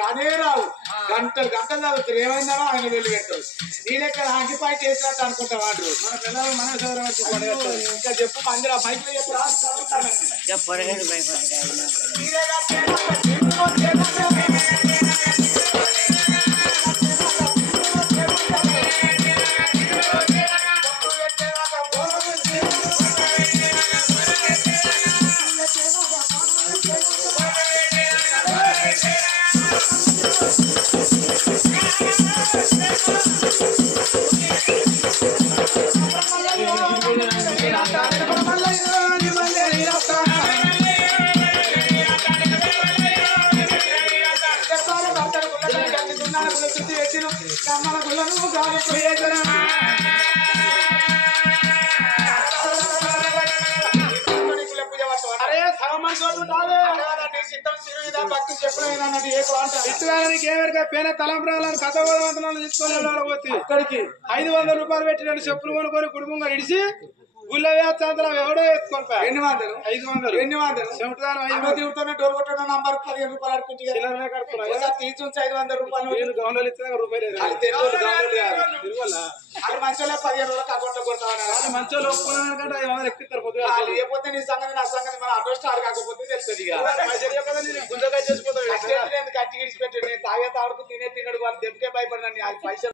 రానే రావు గంటలు గంటలు చదువుతారు ఏమైందానో ఆయన వెళ్ళి పెట్టారు నీ లెక్క ఆంగిపాయి చేసినట్టు అనుకుంటా వాడు మన పిల్లలు మన చదువు ఇంకా చెప్పు మందిరా బైక్లో చెప్పు పేన తలంబ్రాలను కథ తీసుకోవాలి ఇక్కడికి 500 రూపాయలు పెట్టి 2 చెప్పులు కొనుక్కొని కుటుంబంగా ఇడిచి గుళ్ళ వేస్తాంతరం ఎవడో ఎత్తుకొని 500 చెమటదానం డోర్ కొట్టడం నంబర్ 15 రూపాయలు అడుకుంటే తీసుకు 500 రూపాయలు గవర్నర్ ఇస్తే రూపాయలు అది మంచోళ్ళే 15 రోజులకు అకౌంట్ లో కొడతామని మంచోళ్ళు ఒప్పుకున్నాకంటే 500 ఎక్కుతారు పొద్దుగా లేకపోతే నీ సంగతి నా సంగతి మన అడ్రస్ స్టార్ కాకపోతే తెలుస్తుంది గుండగా చేసుకుంటాను కట్టి గిడిచిపెట్టి నేను తాగే తాడుకు తినే తినడు వాళ్ళు దెబ్బకే భయపడినండి అది పైసలు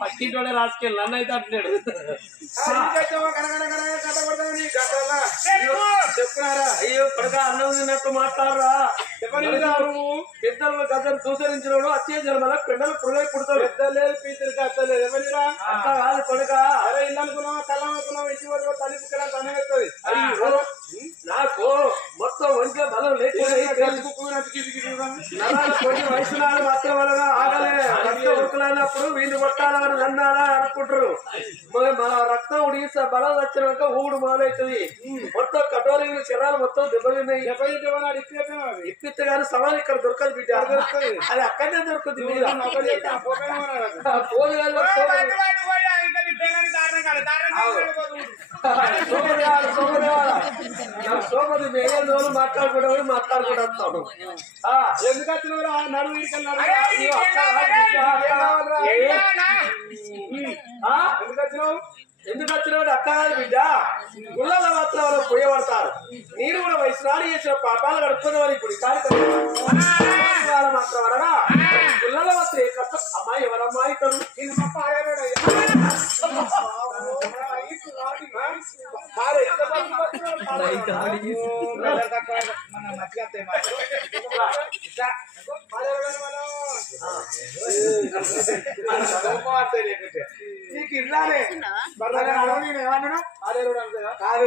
పట్టింటోడే రాసుకెళ్ళి నన్ను అయితే అంటున్నాడు చెప్పున్నారా అయ్యో పడక అన్నం తిన్నట్టు మాట్లాడరా పెద్దలు గద్దలు దూసరించినోడు వచ్చే జన్మల పిల్లలు పుల్లై పుడతాడు పెద్దలేదు పీతలు అత్తలేదు ఎవరిరా అట్లా కాదు కొడుక అరే ఇల్లు అనుకున్నావా కళ్ళం అనుకున్నావా ఇంటి వరకు తల్లి పిక్కడా తనే వస్తుంది నాకు మొత్తం ఒంట్లో బలం లేకపోతే వయసు నాడు మాత్రం వల్ల ఆగలే రక్తం ఉడకలేనప్పుడు వీళ్ళు కొట్టాలని నన్నారా అనుకుంటారు మన రక్తం ఉడిగిస్తే బలం వచ్చినాక ఊడు మొదలవుతుంది మొత్తం కటోరీ శరాలు మొత్తం దెబ్బతిన్నాయి ఇప్పిస్తే కానీ సవాల్ ఇక్కడ దొరకదు బిడ్డ అది అక్కడనే దొరుకుతుంది సోమది మేరే రోజు మాట్లాడుకుంటామని మాట్లాడుకుంటాను ఎందుకు వచ్చిన నడువు ఎందుకు వచ్చినావు ఎందుకు వచ్చినావు అక్క కాదు బిడ్డ గుళ్ళ మాత్రం పోయబడతారు నేను కూడా వయసునాడు చేసిన పాపాలు గడుపుకునేవారు ఇప్పుడు ఈ కార్యక్రమం మాత్రం అనగా గుళ్ళ మాత్రం ఏ కష్టం అమ్మాయి ఎవరమ్మాయి కడు నీకు ఇట్లానే ఏమన్నా కాదు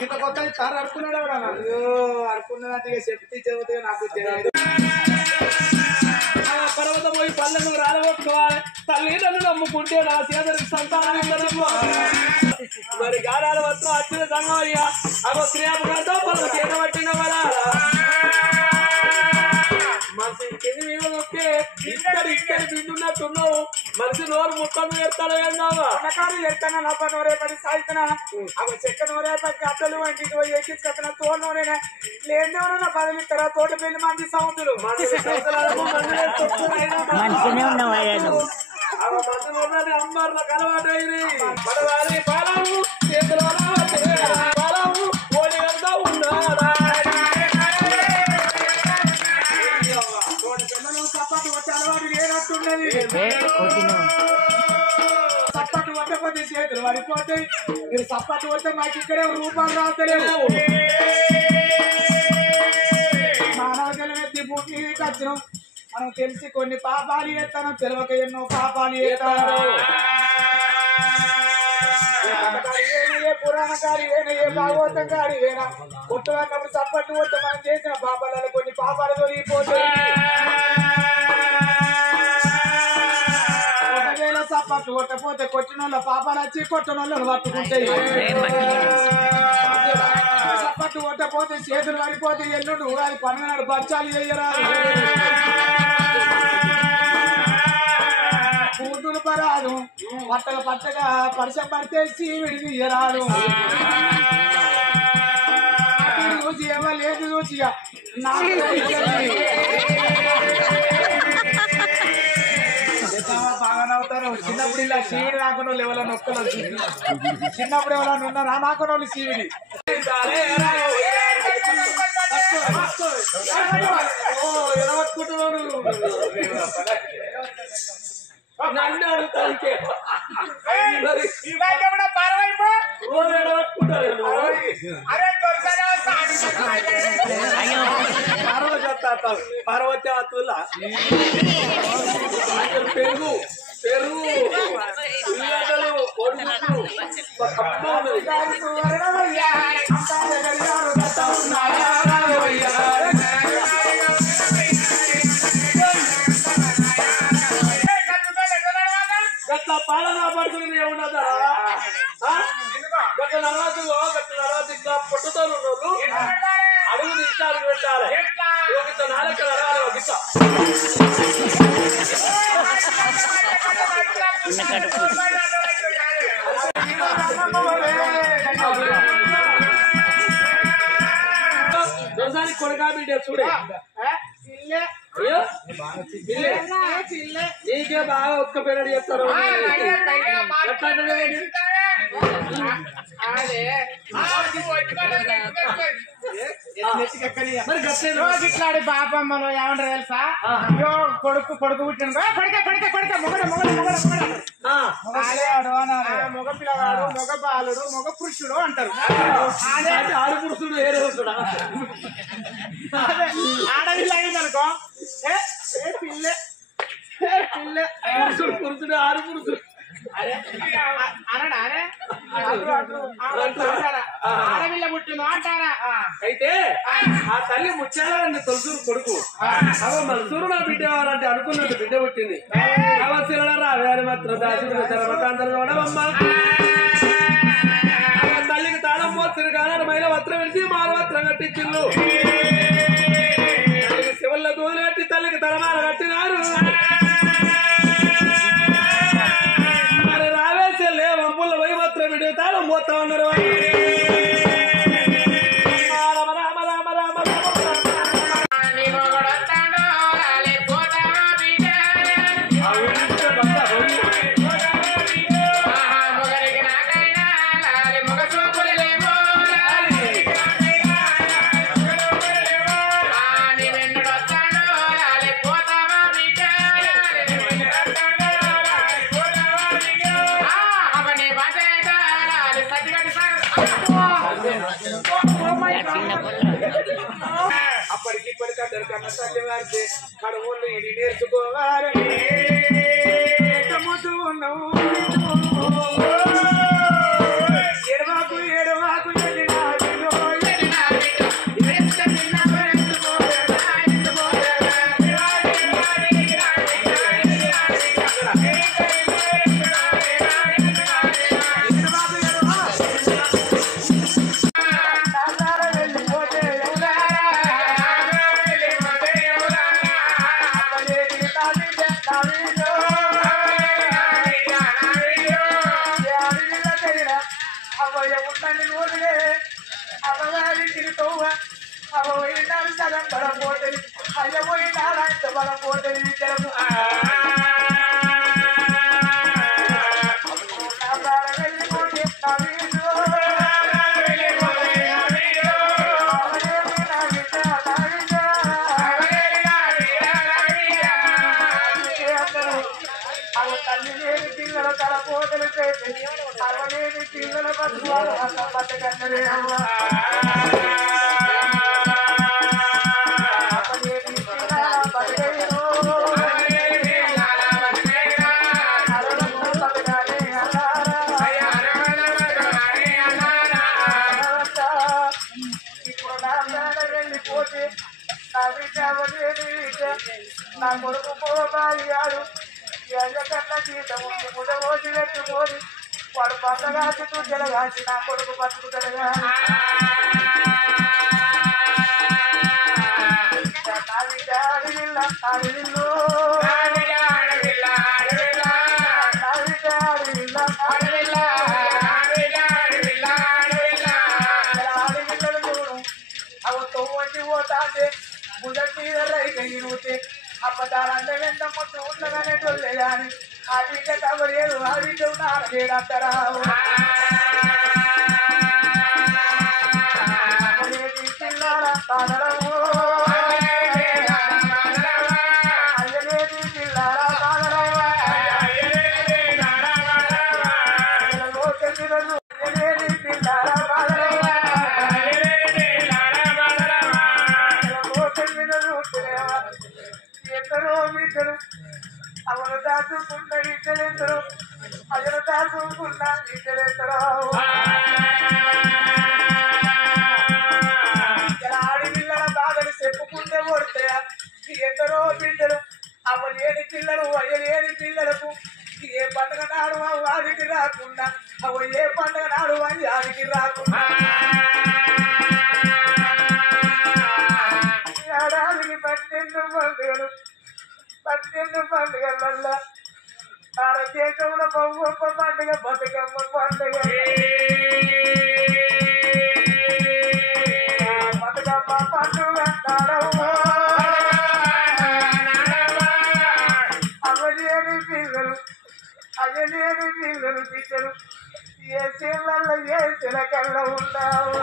ఇంత కొత్త సార్ అడుకున్నాడు అడుకున్నట్టు చెప్తే చెబితే నాకు పర్వతం పోయి పళ్ళను రాలగొట్టుకోవాలి తల్లిదండ్రులు నమ్ముకుంటే నా సేదరికి సంతానం మరి గాడాల వస్త్రం వచ్చిన సంఘం అయ్యా అగో శ్రీయాపంతో పలు చేత పట్టిన వల్ల మనకి మీద వస్తే ఇక్కడ బిడ్డున్నట్టున్నావు మనిషి నోరు ముక్కలు ఎడతాడు ఏందావా ఎడతానా నా పని రేపటి సాగుతున్నా అవి చెక్క నోరేపటి అద్దలు వంటి ఎక్కించుకొస్తున్నా తోడు నూనె లేదేమన్నా పదవి ఇస్తారా తోట పెళ్లి మంది సముద్రులు మంచిగానే ఉన్నావయ్యా నువ్వు. అమ్మార్ల కలవాటైంది పడవాలి పాలము చేతుల పాలము ఓడి వెళ్తా ఉన్నారా చప్పట్లు కొట్టే అలవాటు లేనట్టున్నది చప్పట్లు కొట్టకపోతే చేతులు పడిపోతాయి మీరు చప్పట్లు కొట్టే మాకు ఇక్కడే రూపాయలు రావట్లేవు మానవ జలమెత్తి భూమి వచ్చినాం మనం తెలిసి కొన్ని పాపాలు చేస్తాను తెలియక ఎన్నో పాపాలు చేస్తాను ఏ పురాణకారి వేనా ఏ భాగవతం కాడి వేనా కొట్టుకున్నప్పుడు చప్పట్లు కొట్ట మనం చేసిన పాపాలలో కొన్ని పాపాలు తొలగిపోతాయి ఒకవేళ చప్పట్లు కొట్టపోతే కొట్టిన వాళ్ళ పాపాలు వచ్చి కొట్టిన వాళ్ళని పట్టుకుంటాయి చప్పట్లు కొట్టపోతే చేతులు పడిపోతే ఎల్లుండి ఉగాది పండుగ నాడు బచ్చాలు చేయరాదు కూతురు పరాదు పట్టగా పట్టగా పరిచయం పడితే చీవిడి తీయరాదు చూసి ఏమో లేదు చూసిగా బాగా నవ్వుతారు చిన్నప్పుడు ఇలా చీవిడి రాకుండా వాళ్ళు ఎవరైనా నొక్కలు చిన్నప్పుడు ఎవరైనా ఉన్నారా నాకున్న వాళ్ళు చీవిడి ఎడవట్టుకుంటున్నాడు నన్ను అడుగుతానికే పార్వతి ఆతుల పెరుగు పెరుగు ఉల్లిగడ్డలు కొడుకులు కప్ప ఉన్నది గట్ల పాలన పడుతుంది ఏమున్నదా గట్ల నలవద్దు ఇట్లా పొట్టుతో ఉన్నోళ్ళు అడుగు తీసి అడుగు పెట్టాలి ఒక నాలుగు అడగాలి ఒక గిట్ట దొరసానికి కొడుకా బిడ్డ చూడే నీకే బాగా ఒక్క పేరు చెప్తారు ఇట్లాడి బాపమ్మలో ఏమంటారు తెలుసా కొడుకు పుట్టిన కొడుక మొగ పిల్లవాడు మొగ బాలుడు మొగ పురుషుడు అంటారు ఆడు పురుషుడు ఏ రోజుడు ఆడవిల్లు అయిందనుకో పిల్లే పురుషుడు ఆరు పురుషుడు ఆడవిల్ల పుట్టిందో అంటారా అయితే ఆ తల్లి ముత్యాల తొలసూరు కొడుకు అవ మనసూరు నా బిడ్డ కావాలంటే అనుకున్నట్టు బిడ్డ పుట్టింది రావేరు మాత్రం దాసుడు తరమతాంతరమ్మ తల్లికి తాళం పోతుంది కానీ మైల వస్త్రం విడిచి మాల వస్త్రం కట్టించిండు తల్లికి శివుల దూలు కట్టి తల్లికి తలమాల కట్టినారు మరి రావేసే వంపుల వైవత్రం విడి తాళం పోతా ఉన్నారు అప్పటికి ఇప్పటికద్దరు కన్నా తల్లి వారితే కడువులు ఇది నేర్చుకోవాలని ఉన్నావు ఎడవాకు ఎడవాకు అవ పోయినాడు సగం బలం పోతుంది అయ్య పోయినాడు అంత బలం పోతుంది విద్యలకు వెళ్ళిపోతే తల్లి లేని పిల్లల తల పోతలు చేసి అరవలేని పిల్లల బతుకువారు అన్న బతకన్నరే అవ్వ అరవలేని పిల్లల బతకయ్యను అరవకు బతకాలే అన్నారా ఇప్పుడు నా మేడ వెళ్ళిపోతే నా బిడ్డ అవ్వలేని బిడ్డ నా కొడుకు పోబాయాడు కన్నా జీతం ఉంది ముదమోసి పెట్టుకొని వాడు పండగాసి తుడ్డలగాసి నా కొడుకు బతుకుతడగా అడవిల్ల అడవిల్లు అడవిల్లలు చూడు అవి తొమ్మిది పోతా అంటే ముదటి మీద రైతు ఇరుగుతే అప్పదాలంటే వెంట మొత్తం ఉండగానే టొల్లే గాని ఆ బిడ్డ కవలేదు ఆ బిడ్డ ఉన్నారంటారా పిల్లల పాదరము అయ్యలేని పిల్లల పాదరము అయ్యలేని పిల్లల పాదరము ఎందరో బిడ్డలు అవను దాచుకున్న బిడ్డలెందరో అయ్యను దాచుకున్న బిడ్డలెందరో ఆడి పిల్లల బాధలు చెప్పుకుంటే కొడితే ఎందరో బిడ్డలు అవ్వలేని పిల్లలు అయ్యలేని పిల్లలకు ఏ పండుగ నాడు వాడికి రాకుండా అవ ఏ పండుగ నాడు వాడికి రాకుండా ఏడాదికి 12 పండుగల భారతదేశంలో గొప్ప పండుగ బతుకమ్మ పండుగ బతుకమ్మ పండుగ అవ్వలేని పిల్లలు అయ్యలేని పిల్లలు బిడ్డలు ఏ చెల్లల్లో ఏ చిలకల్లో ఉన్నావు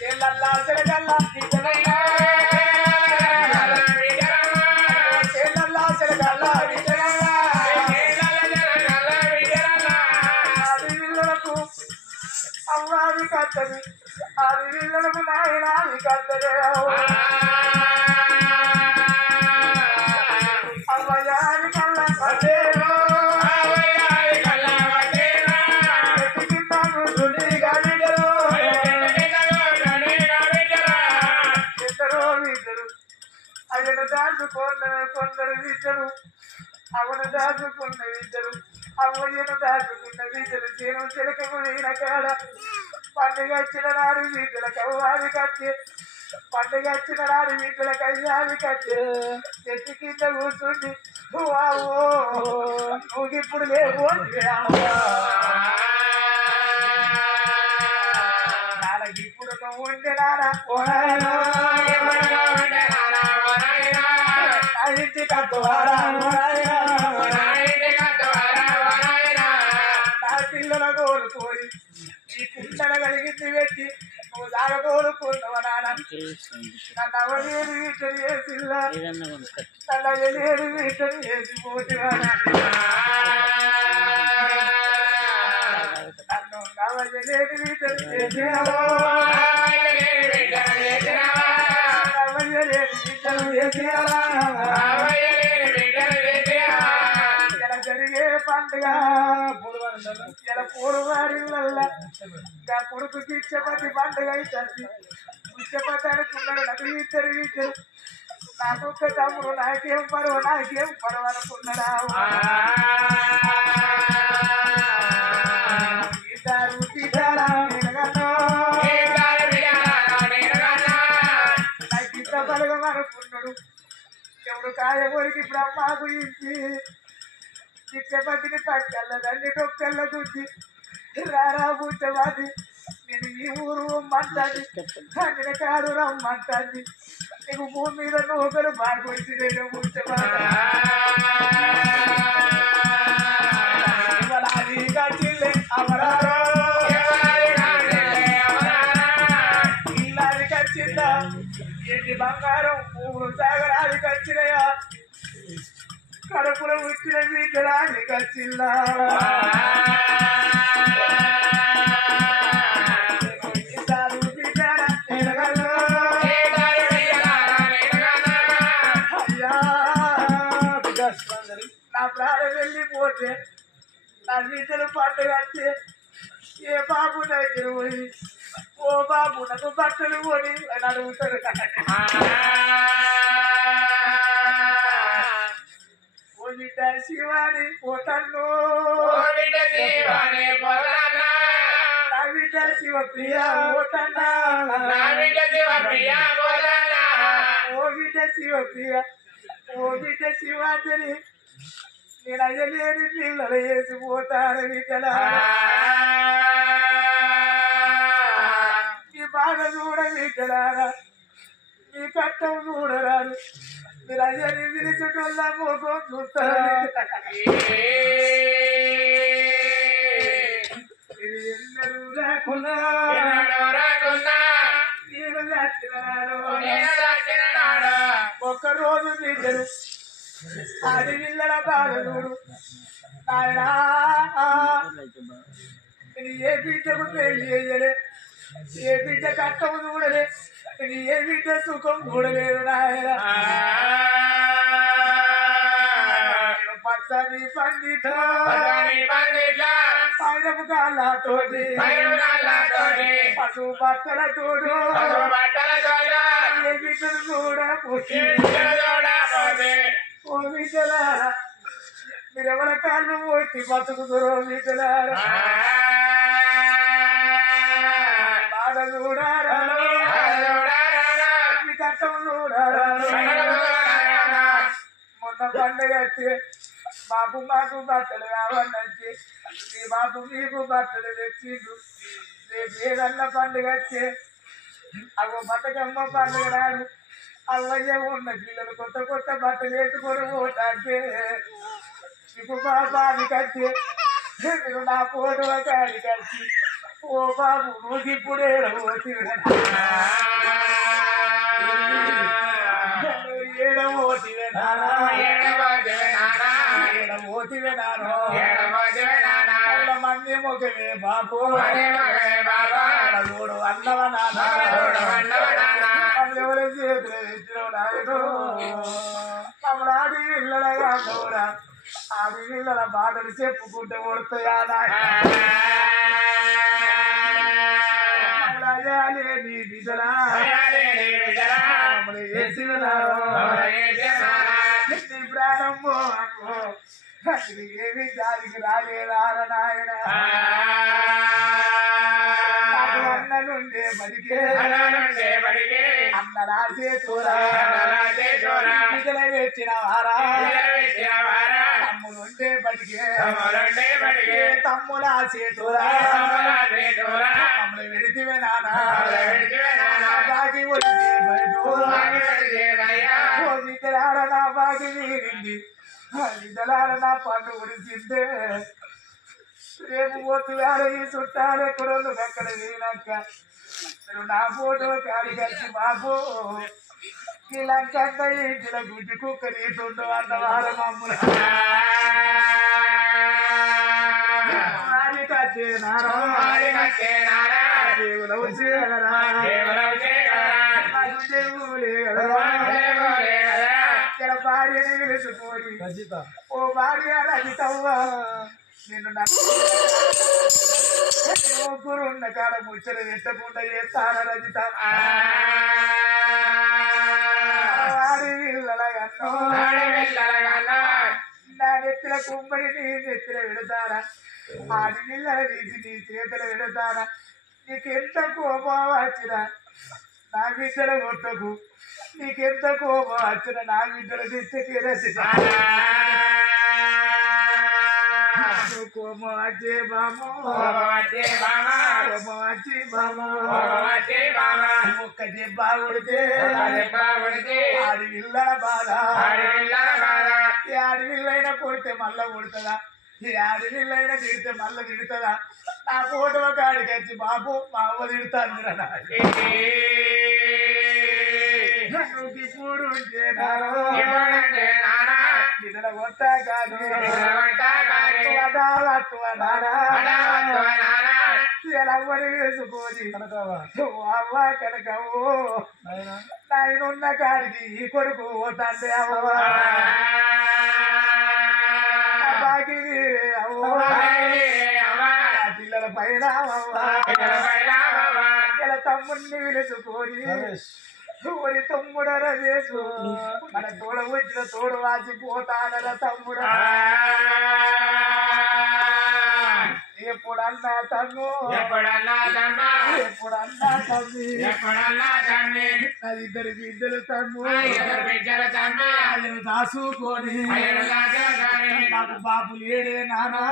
చెల్లల్లా చిలకల్లా బిడ్డలైనా చెల్లల్లా చిలకల్లా బిడ్డలైనా అది పిల్లలకు అవ్వాది కట్టది అది పిల్లలకు నాయనాది కట్టదే అవ్వయాది కళ్ళ కట్టేరు అయ్యను దాచుకున్న కొందరు విద్యలు అవను దాచుకున్న విద్యలు అవ్వయ్యను దాచుకున్న విద్యలు చేను చిలకకు వీణ కాడ పండుగ వచ్చిన నాడు వీధులకు అవ్వాలి కట్టే పండుగ వచ్చిన నాడు వీధులకు అయ్యాలి కట్టే చెట్టు కింద కూర్చుండి నువ్వు ఇప్పుడు లేవు నాన్నకి ఇప్పుడు నువ్వు ఉండే నాన్న ఇంటి కట్టువారా నా పిల్లల కోరుకోరి నీ కుండల కలిగింది పెట్టి నువ్వు దాగ కోరుకున్నావు నాన్న నన్ను అవలేని వీటని వేసిల్ల నన్ను అవలేని వీటని వేసి పోతివా నన్ను అవలేని వీటని వేసినావు జరిగే పండుగ ఇలా పూర్వారిల్ల కొడుకు పిచ్చపతి పండుగ అవుతుంది పిచ్చపతి అనుకున్నాడు నాకు ఇద్దరు వీళ్ళు నాకొక్క తమ్ముడు నాకేం పరువు అనుకున్నాడా ఇద్దరు తీసారా నాకు ఇంత బలగం అనుకున్నాడు ఎవడు కాయ కొరికి బ్రహ్మ గురించి పిచ్చపతిని పక్కల దాన్ని డొక్కల్ల గుద్ది రారా బుచ్చబాది నేను ఈ ఊరు మంటది నేను కాడు రమ్మంటది నీకు భూమి మీద నూకలు బాగొచ్చి నేను చిల్లే అమరారా ఇల్లాది కచ్చిందా ఏంటి బంగారం పువ్వులు సాగరాది కచ్చినయా కడుపులో వచ్చిన వీటరాది కచ్చిందా నా ప్రాణం వెళ్ళిపోతే నా బిడ్డలు పండుగ వచ్చి ఏ బాబు దగ్గర పోయి ఓ బాబు నాకు బట్టలు కొని అని అడుగుతారు ఓ బిడ్డ శివాని పోతాను నా బిడ్డ శివప్రియ పోతానా ఓ బిడ్డ శివప్రియ ఓ బిడ్డ శివాంజలి నేను అయ్యలేని పిల్లలు వేసిపోతాను బిడ్డలా మీ బాధ చూడ బిడ్డలారా మీ కట్టం చూడరాదు మీరు అయ్యని పిలిచేటోళ్ళ మోకం చూస్తారు ఇది ఎన్నడూ రాకుండా నేను చచ్చినాడు ఒక్కరోజు బిడ్డలు అది పిల్లల బాధ చూడు ఆయన ఏ బిడ్డకు పెళ్లి చేయలే ఏ బిడ్డ కట్టం చూడలే ఏ బిడ్డ సుఖం చూడలేదు నాయన పచ్చని పండిత పైనపు కాళ్ళతోటి పశు బట్టల తోడు ఏ బిడ్డలు కూడా పుట్టి ఓ బిడ్డలారా మీరెవరి కాళ్ళు పోయి బతుకుతురో బిడ్డలారా బాధ చూడారా మీ కట్టం చూడారా మొన్న పండుగ వచ్చి బాబు మాకు బట్టలు కావాలంటే మీ బాబు మీకు బట్టలు తెచ్చిండు రేపు ఏదన్నా పండుగ వచ్చి అగో బతుకమ్మ పండుగ రాదు అల్లయ్య ఉన్న పిల్లలు కొత్త కొత్త బట్టలు వేసుకొని పోతాంటే మీకు బాబానికి వచ్చి మీరు నా పోటు కాడికి వచ్చి ఓ బాబు నువ్వు ఇప్పుడే ఏడమోటివే మంది ముఖమే బాబు చూడు అన్నవ నాన్న ఎవరి చేతులు ఇచ్చిన నాయను తమడు ఆడి ఇళ్ళగా కూడా ఆడి ఇళ్ళ బాధలు చెప్పుకుంటే కొడతాయా నీ బిడ్డలా వేసిన నీ ప్రాణము ఏమి దానికి రాలేదా నాయన అన్నలుండే బడికే అన్న రాసే చూరా బిడ్డలు పెట్టిన వారా తమ్ములుండే బడికే తమ్ములా చేతురా తమ్ముడు విడితివే నానా బాగి వచ్చే బిడ్డలాడ నా బాగి వీరింది బిడ్డలాడ నా పండు ఉడిచిందే రేపు పోతు వేడ ఈ చుట్టాలు ఎక్కడోళ్ళు ఎక్కడ వీనాక మీరు నా ఫోటో కాడి కలిసి బాబు ఇలాంటి ఇంటిలో గుడ్డి కుక్క నీతుండు అన్నవార మమ్మల్ని భార్యని వెలుసుకొని ఓ భార్య రజితవ్వ నిన్ను ముగ్గురున్న కాడ ముచ్చట పెట్టకుండా చేస్తాను రజిత వాడి వీళ్ళగన్నో నా నెత్తిన కుమ్మడి నీ నెత్తిన పెడతారా ఆడి నీళ్ళ తీసి నీ చేతులు పెడతారా నీకెంత కోపం వచ్చినా నా బిడ్డల కొట్టకు నీకెంత కోపం వచ్చిన నా బిడ్డల దిష్టకి రసి వచ్చే బామో వచ్చి బామో ఒక్క దెబ్బ కొడితే ఆడి విల్లల బాధ ఆడి విల్లైనా కొడితే మళ్ళా కొడుతుందా ఈ ఆడి విల్లైనా తిడితే మళ్ళా తిడుతుందా నా ఫోటో కాడికి వచ్చి బాబు మా అవ్వ తిడుతాను ఇప్పుడు కొట్టా కాదు అవ్వని వేసుకొని అవ్వ కనకవు నాయనున్న కాడికి ఈ కొడుకు పోతాంటే అవ్వ బాకి అవ్వ పిల్లల పైన ఇలా తమ్ముడిని పిలుచుకొని ఒరి తమ్ముడర వేసు మన తోడ వచ్చిన తోడు వాచిపోతానర తమ్ముడ ఎప్పుడన్నా తమ్ము ఎప్పుడన్నా తమ్మి అది ఇద్దరు బిడ్డలు తమ్ము ఆయన దాసుకొని నాకు బాబు లేడే నానా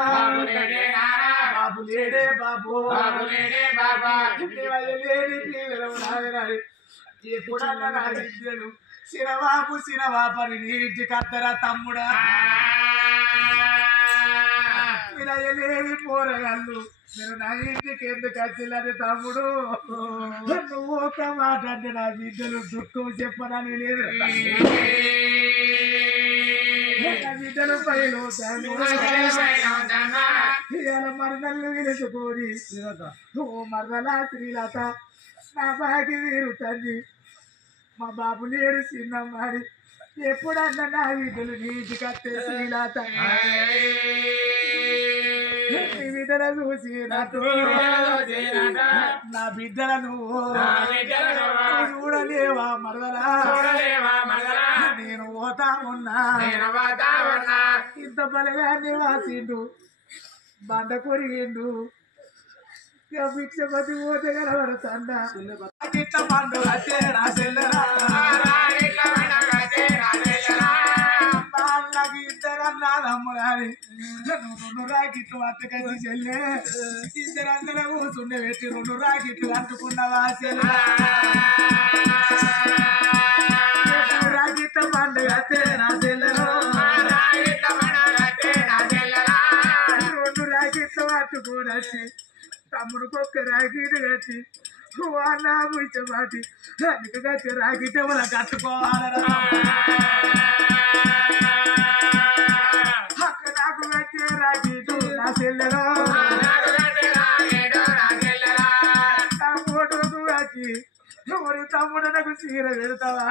బాబు లేడే బాబు లేని పిల్లలు నాగరాడు ఎప్పుడన్నా నా బిడ్డలు సినవాపని నీటి కత్తరా తమ్ముడా వినయలేని పోరగాళ్ళు నేను నా ఇంటికి ఎందుకు వచ్చిల్లని తమ్ముడు నువ్వు ఒక మాట అంటే నా బిడ్డలు దుఃఖం చెప్పనని లేదు నా బిడ్డలు పైలు ఇవాళ మరణాలు విలుచుకొని ఓ మరణలా శ్రీలత నా బాకి వీరుతుంది మా బాబు లేడు చిన్న మరి ఎప్పుడన్నా నా బిడ్డలు నీటి కట్టే శ్రీలత బిడ్డల చూసి నా బిడ్డలను చూడలేవా మరదలా నేను పోతా ఉన్నా ఇంత బలగాన్ని వాసిండు బండ కొరిగిండు భిక్షపతి పోతే కనబడతాడా ఇట్ల పండు వచ్చే నా చెల్లెరా నాకు ఇద్దరన్నా నమ్ముడాలి రెండు రాకెట్లు అట్టకచ్చి చెల్లె ఇద్దరన్నల కూర్చుండే పెట్టి రెండు రాకెట్లు అంటుకున్నావా చెల్లె రాకెట్ల పండుగ నా చెల్లెలో రెండు రాకెట్లు పట్టుకొని వచ్చి తమ్ముడికి ఒక్క రాకెట్ కట్టి వాళ్ళ ముచ్చబాటి అందుకు కట్టి రాకెట్ వాళ్ళ కట్టుకోవాలరా నాకు కట్టే రాకెట్ నా చెల్లెలో నా ఫోటోకు వచ్చి తమ్ముడు నాకు చీర పెడతావా